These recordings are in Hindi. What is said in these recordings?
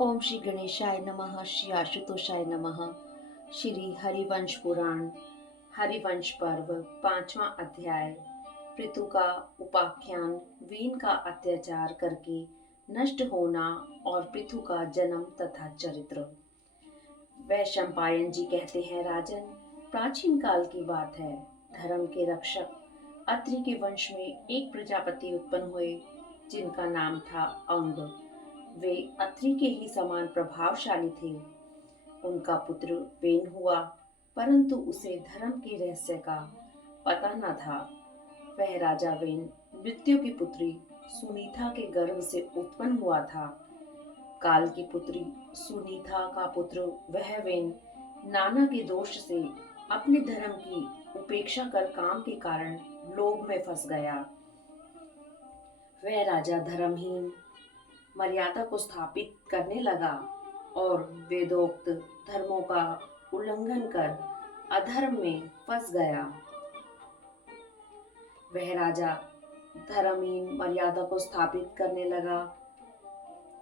ओम श्री गणेशाय नमः। श्री आशुतोषाय नमः। श्री हरिवंश पुराण हरिवंश पर्व पांचवा अध्याय। पृथु का उपाख्यान, वीन का अत्याचार करके नष्ट होना और पृथु का जन्म तथा चरित्र। वैशंपायन जी कहते हैं, राजन, प्राचीन काल की बात है। धर्म के रक्षक अत्रि के वंश में एक प्रजापति उत्पन्न हुए जिनका नाम था अंग। वे अत्रि के ही समान प्रभावशाली थे। उनका पुत्र वेन हुआ, परंतु उसे धर्म के रहस्य का पता न था। वह राजा वेन मृत्यु की पुत्री सुनीता के गर्भ से उत्पन्न हुआ था। काल की पुत्री सुनीता का पुत्र वह वेन नाना के दोष से अपने धर्म की उपेक्षा कर काम के कारण लोभ में फंस गया। वह राजा धर्महीन मर्यादा को स्थापित करने लगा और वेदोक्त धर्मों का उल्लंघन कर अधर्म में फंस गया। वह राजा धर्महीन मर्यादा को स्थापित करने लगा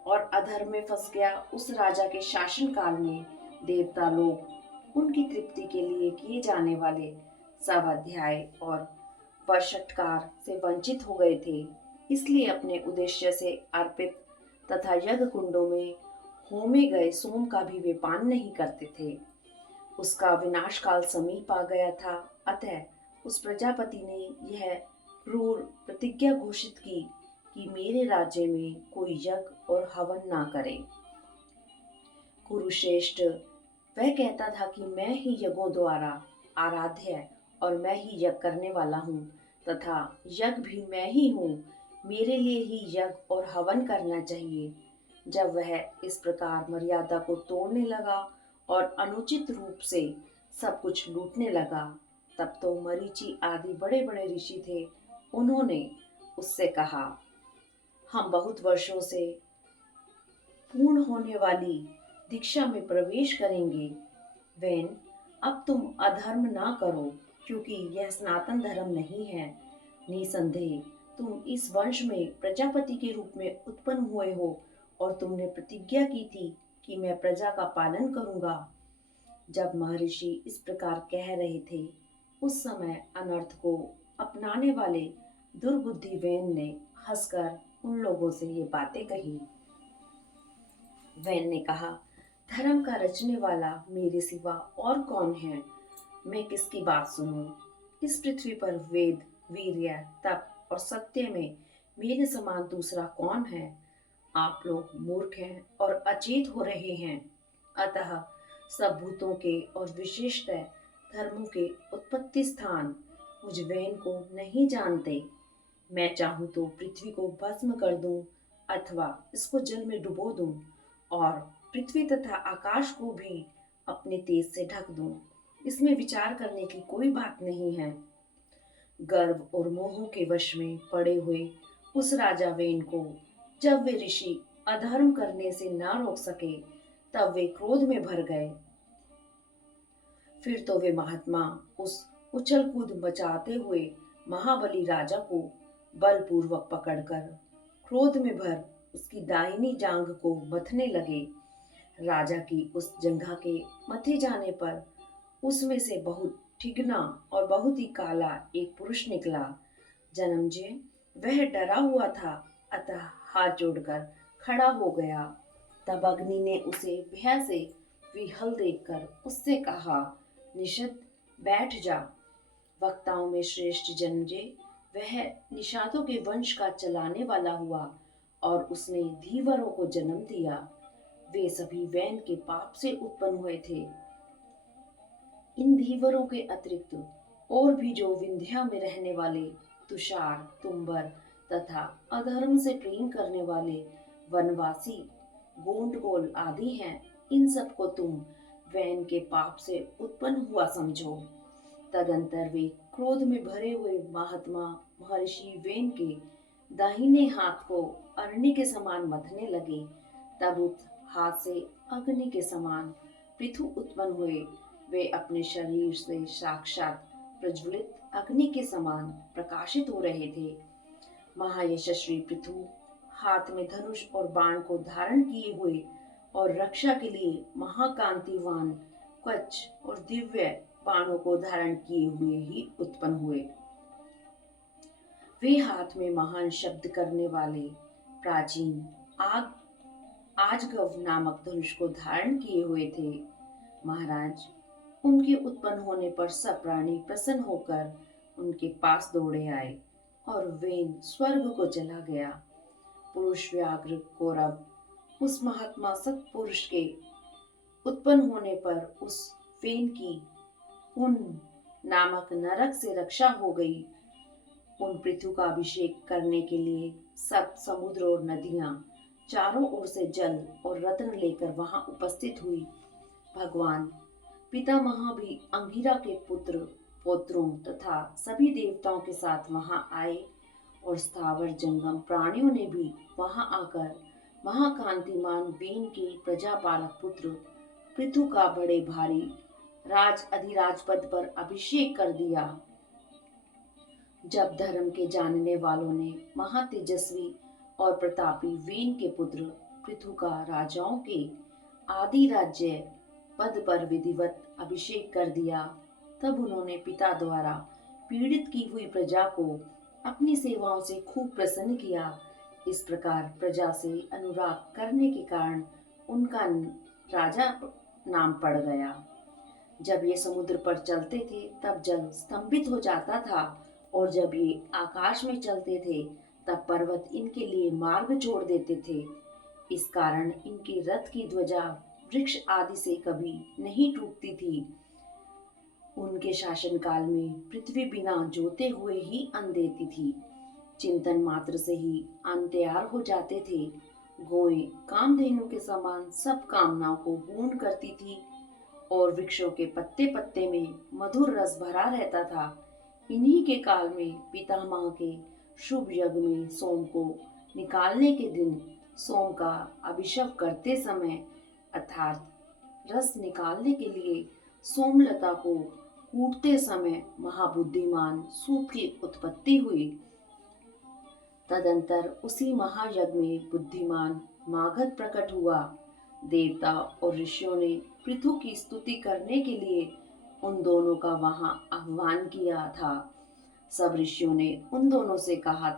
और अधर्म में फंस गया। उस राजा के शासन काल में देवता लोग उनकी तृप्ति के लिए किए जाने वाले सब अध्याय और वषटकार से वंचित हो गए थे। इसलिए अपने उद्देश्य से अर्पित तथा यज्ञ कुंडों में होमे गए सोम का भी वे पान नहीं करते थे। उसका विनाश काल समीप आ गया था। अतः उस प्रजापति ने यह क्रूर प्रतिज्ञा घोषित की कि मेरे राज्य में कोई यज्ञ और हवन ना करे। कुरुश्रेष्ठ वह कहता था कि मैं ही यज्ञों द्वारा आराध्य और मैं ही यज्ञ करने वाला हूँ तथा यज्ञ भी मैं ही हूँ। मेरे लिए ही यज्ञ और हवन करना चाहिए। जब वह इस प्रकार मर्यादा को तोड़ने लगा और अनुचित रूप से सब कुछ लूटने लगा, तब तो मरीचि आदि बड़े बड़े ऋषि थे। उन्होंने उससे कहा, हम बहुत वर्षों से पूर्ण होने वाली दीक्षा में प्रवेश करेंगे। वेन, अब तुम अधर्म ना करो, क्योंकि यह सनातन धर्म नहीं है। निसंदेह तुम इस वंश में प्रजापति के रूप में उत्पन्न हुए हो और तुमने प्रतिज्ञा की थी कि मैं प्रजा का पालन करूंगा। जब महर्षि इस प्रकार कह रहे थे, उस समय अनर्थ को अपनाने वाले दुर्बुद्धि वेन ने हंसकर उन लोगों से ये बातें कही। वैन ने कहा, धर्म का रचने वाला मेरे सिवा और कौन है? मैं किसकी बात सुनूं? इस पृथ्वी पर वेद, वीर्य, तप और सत्य में मेरे समान दूसरा कौन है? आप लोग मूर्ख हैं और अचेत हो रहे हैं। अतः सब भूतों के और विशेषतः धर्मों के उत्पत्ति स्थान मुझ वैन को नहीं जानते। मैं चाहूं तो पृथ्वी को भस्म कर दूं अथवा इसको जल में डुबो दूं और पृथ्वी तथा आकाश को भी अपने तेज से ढक दूं। इसमें विचार करने की कोई बात नहीं है। गर्व और मोह के वश में पड़े हुए उस राजा वेन को जब वे ऋषि अधर्म करने से ना रोक सके, तब वे क्रोध में भर गए। फिर तो वे महात्मा उस उछल कूद मचाते हुए महाबली राजा को बलपूर्वक पकड़कर क्रोध में भर उसकी दाहिनी जांघ को मथने लगे। राजा की उस जंघा के मथे जाने पर उसमें से बहुत ठिगना और बहुत ही काला एक पुरुष निकला। जन्मजय वह डरा हुआ था, अतः हाथ जोड़कर खड़ा हो गया। तब अग्नि ने उसे भय से विहल देखकर उससे कहा, निषद बैठ जा। वक्ताओं में श्रेष्ठ जन्मजय वह निषादों के वंश का चलाने वाला हुआ और उसने धीवरों को जन्म दिया। वे सभी वैन के पाप से उत्पन्न हुए थे। इन धीवरों के अतिरिक्त और भी जो विंध्या में रहने वाले तुषार, तुम्बर तथा अधर्म से प्रेम करने वाले वनवासी गोंडगोल आदि हैं, इन सबको तुम वैन के पाप से उत्पन्न हुआ समझो। तदंतर वे क्रोध में भरे हुए महात्मा महर्षि वेन के दाहिने हाथ को अग्नि के समान मथने लगे। तब उस हाथ से अग्नि के समान पृथु उत्पन्न हुए। वे अपने शरीर से साक्षात प्रज्वलित अग्नि के समान प्रकाशित हो रहे थे। महायशस्वी पृथु हाथ में धनुष और बाण को धारण किए हुए और रक्षा के लिए महाकांतिवान कवच और दिव्य बाणों को धारण किए हुए ही उत्पन्न हुए। वे हाथ में महान शब्द करने वाले प्राचीन आग आजगव नामक धनुष को धारण किए हुए थे। महाराज, उनके उत्पन्न होने पर सब प्राणी प्रसन्न होकर उनके पास दौड़े आए और वेन स्वर्ग को चला गया। पुरुष व्याघ्र कौरव उस महात्मा सत्पुरुष के उत्पन्न होने पर उस वेन की उन नामक नरक से रक्षा हो गई। उन पृथु का अभिषेक करने के लिए सब समुद्र और नदियां चारों ओर से जल और रत्न लेकर वहां उपस्थित हुई। भगवान पितामह भी अंगिरा के पौत्रों तथा सभी देवताओं के साथ वहां आए और स्थावर जंगम प्राणियों ने भी वहां आकर महाकांतिमान वेन के प्रजापालक पुत्र पृथु का बड़े भारी राज अधिराज पद पर अभिषेक कर दिया। जब धर्म के जानने वालों ने महातेजस्वी और प्रतापी वेन के पुत्र पृथु का राजाओं के आदि राज्य पद पर विधिवत अभिषेक कर दिया, तब उन्होंने पिता द्वारा पीड़ित की हुई प्रजा को अपनी सेवाओं से खूब प्रसन्न किया। इस प्रकार प्रजा से अनुराग करने के कारण उनका राजा नाम पड़ गया। जब ये समुद्र पर चलते थे तब जल स्तंभित हो जाता था और जब ये आकाश में चलते थे तब पर्वत इनके लिए मार्ग छोड़ देते थे। इस कारण इनके रथ की ध्वजा वृक्ष आदि से कभी नहीं टूटती थी। उनके शासनकाल में पृथ्वी बिना जोते हुए ही अन्न देती थी। चिंतन मात्र से ही अन्न तैयार हो जाते थे। गोएं कामधेनु के समान सब कामनाओं को पूर्ण करती थी और वृक्षों के पत्ते पत्ते में मधुर रस भरा रहता था। इन्हीं के काल में पितामह के शुभ यज्ञ में सोम को निकालने के दिन सोम का अभिषेक करते समय अर्थात रस निकालने के लिए सोमलता को कूटते समय महाबुद्धिमान सूत की उत्पत्ति हुई। तदंतर उसी महायज्ञ में बुद्धिमान मागध प्रकट हुआ। देवता और ऋषियों ने पृथु की स्तुति करने के लिए उन दोनों का वहां आह्वान किया था। सब ऋषियों ने उन दोनों से कहा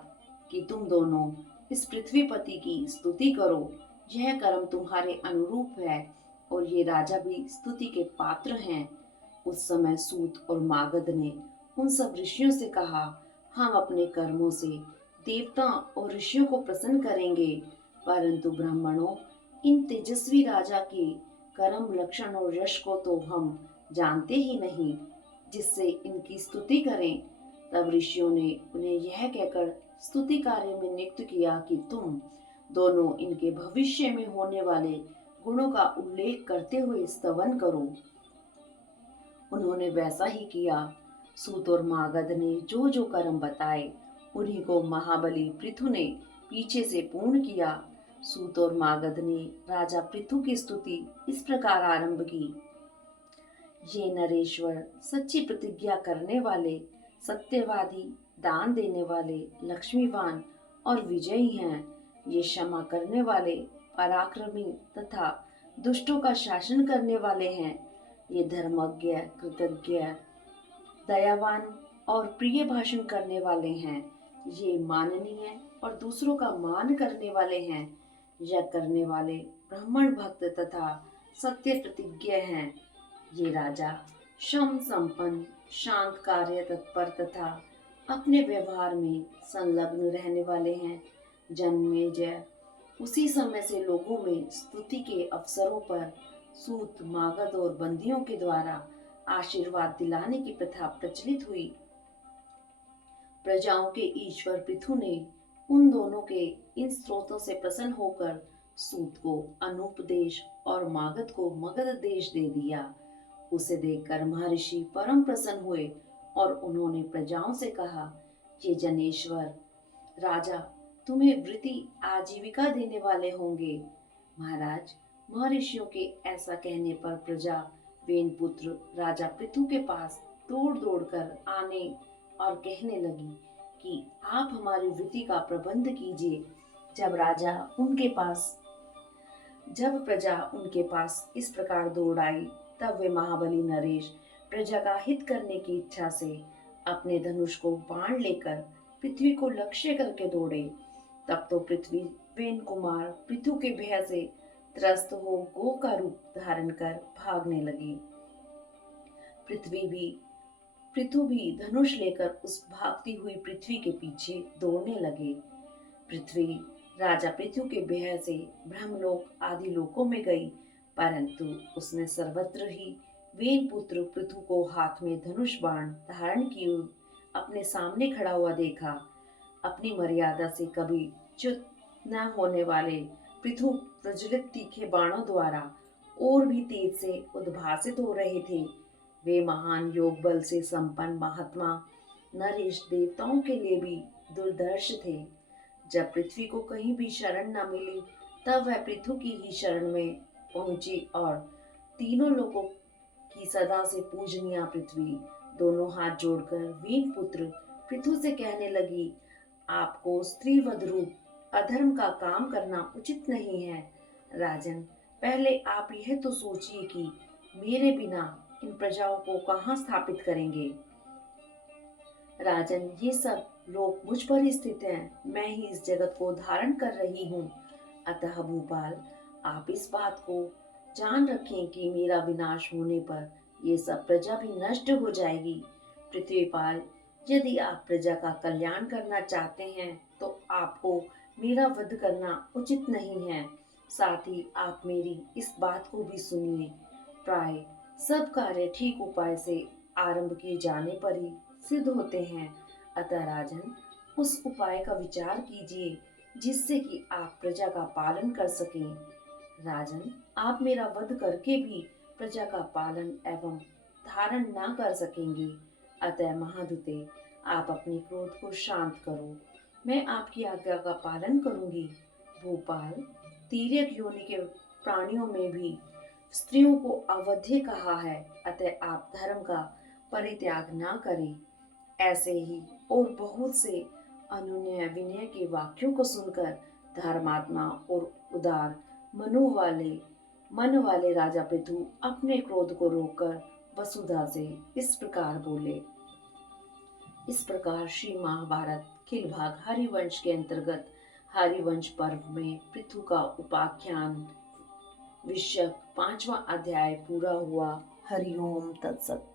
कि तुम दोनों इस पृथ्वीपति की स्तुति करो, यह कर्म तुम्हारे अनुरूप है और ये राजा भी स्तुति के पात्र हैं। उस समय सूत और मागध ने उन सब ऋषियों से कहा, हम अपने कर्मों से देवता और ऋषियों को प्रसन्न करेंगे, परंतु ब्राह्मणों, इन तेजस्वी राजा के कर्म लक्षण और यश को तो हम जानते ही नहीं, जिससे इनकी स्तुति करें। तब ऋषियों ने उन्हें यह कहकर स्तुति कार्य में नियुक्त किया कि तुम दोनों इनके भविष्य में होने वाले गुणों का उल्लेख करते हुए स्तवन करो। उन्होंने वैसा ही किया। सूत और मागध ने जो जो कर्म बताए उन्हीं को महाबली पृथु ने पीछे से पूर्ण किया। सूत और मागध ने राजा पृथु की स्तुति इस प्रकार आरंभ की। ये नरेश्वर सच्ची प्रतिज्ञा करने वाले, सत्यवादी, दान देने वाले, लक्ष्मीवान और विजयी हैं। ये क्षमा करने वाले, पराक्रमी तथा दुष्टों का शासन करने वाले हैं। ये धर्मज्ञ, कृतज्ञ, दयावान और प्रिय भाषण करने वाले हैं। ये माननीय और दूसरों का मान करने वाले हैं। यज्ञ करने वाले, ब्राह्मण भक्त तथा सत्य प्रतिज्ञ हैं। ये राजा क्षम संपन्न, शांत, कार्य तत्पर तथा अपने व्यवहार में संलग्न रहने वाले हैं। जन्मेजय उसी समय से लोगों में स्तुति के अवसरों पर सूत, मागध और बंदियों के द्वारा आशीर्वाद दिलाने की प्रथा प्रचलित हुई। प्रजाओं के ईश्वर पृथु ने उन दोनों के इन स्रोतों से प्रसन्न होकर सूत को अनुपदेश और मागध को मगध देश दे दिया। उसे देखकर महर्षि परम प्रसन्न हुए और उन्होंने प्रजाओं से कहा, ये जनेश्वर राजा तुम्हें वृत्ति आजीविका देने वाले होंगे। महाराज, महर्षियों के ऐसा कहने पर प्रजा वेन पुत्र राजा पृथु के पास दौड़ दौड़ कर आने और कहने लगी कि आप हमारी वृत्ति का प्रबंध कीजिए। जब राजा उनके पास जब प्रजा उनके पास इस प्रकार दौड़ आई, तब वे महाबली नरेश प्रजा का हित करने की इच्छा से अपने धनुष को बाण लेकर पृथ्वी को लक्ष्य करके दौड़े। तब तो पृथ्वी वेन कुमार पृथु के भय से त्रस्त हो गो का रूप धारण कर भागने लगी। पृथु भी धनुष लेकर उस भागती हुई पृथ्वी के पीछे दौड़ने लगे। पृथ्वी राजा पृथु के भय से ब्रह्मलोक आदि लोकों में गई, परंतु उसने सर्वत्र ही वेन पुत्र पृथु को हाथ में धनुष बाण धारण किए अपने सामने खड़ा हुआ देखा। अपनी मर्यादा से कभी च्युत न होने वाले पृथु प्रज्वलित तीखे बाणों द्वारा और भी तेज से उद्भासित हो रहे थे। वे महान योग बल से संपन्न महात्मा नरेश देवताओं के लिए भी दुर्धर्ष थे। जब पृथ्वी को कहीं भी शरण न मिली, तब वह पृथु की ही शरण में पहुंची और तीनों लोगों की सदा से पूजनीय पृथ्वी दोनों हाथ जोड़कर वीन पुत्र पृथु से कहने लगी, आपको स्त्रीवध रूप अधर्म का काम करना उचित नहीं है। राजन, पहले आप यह तो सोचिए कि मेरे बिना इन प्रजाओं को कहाँ स्थापित करेंगे। राजन, ये सब लोग मुझ पर ही स्थित हैं, मैं ही इस जगत को धारण कर रही हूँ। अतः भूपाल, आप इस बात को जान रखें कि मेरा विनाश होने पर ये सब प्रजा भी नष्ट हो जाएगी। पृथ्वीपाल, यदि आप प्रजा का कल्याण करना चाहते हैं तो आपको मेरा वध करना उचित नहीं है। साथ ही आप मेरी इस बात को भी सुनिए, प्राय सब कार्य ठीक उपाय से आरंभ किए जाने पर ही सिद्ध होते हैं। अतः राजन, उस उपाय का विचार कीजिए जिससे कि आप प्रजा का पालन कर सकें। राजन, आप मेरा वध करके भी प्रजा का पालन एवं धारण न कर सकेंगे। अतः महादूते, आप अपने क्रोध को शांत करो, मैं आपकी आज्ञा का पालन करूंगी। भूपाल, तिर्यक योनि के प्राणियों में भी स्त्रियों को अवध्य कहा है, अतः आप धर्म का परित्याग न करें। ऐसे ही और बहुत से अनुनय विनय के वाक्यों को सुनकर धर्मात्मा और उदार मन वाले राजा पृथु अपने क्रोध को रोककर वसुधा से इस प्रकार बोले। इस प्रकार श्री महाभारत खिल भाग हरिवंश के अंतर्गत हरिवंश पर्व में पृथु का उपाख्यान विषयक 5वां अध्याय पूरा हुआ। हरिओम तत्सत।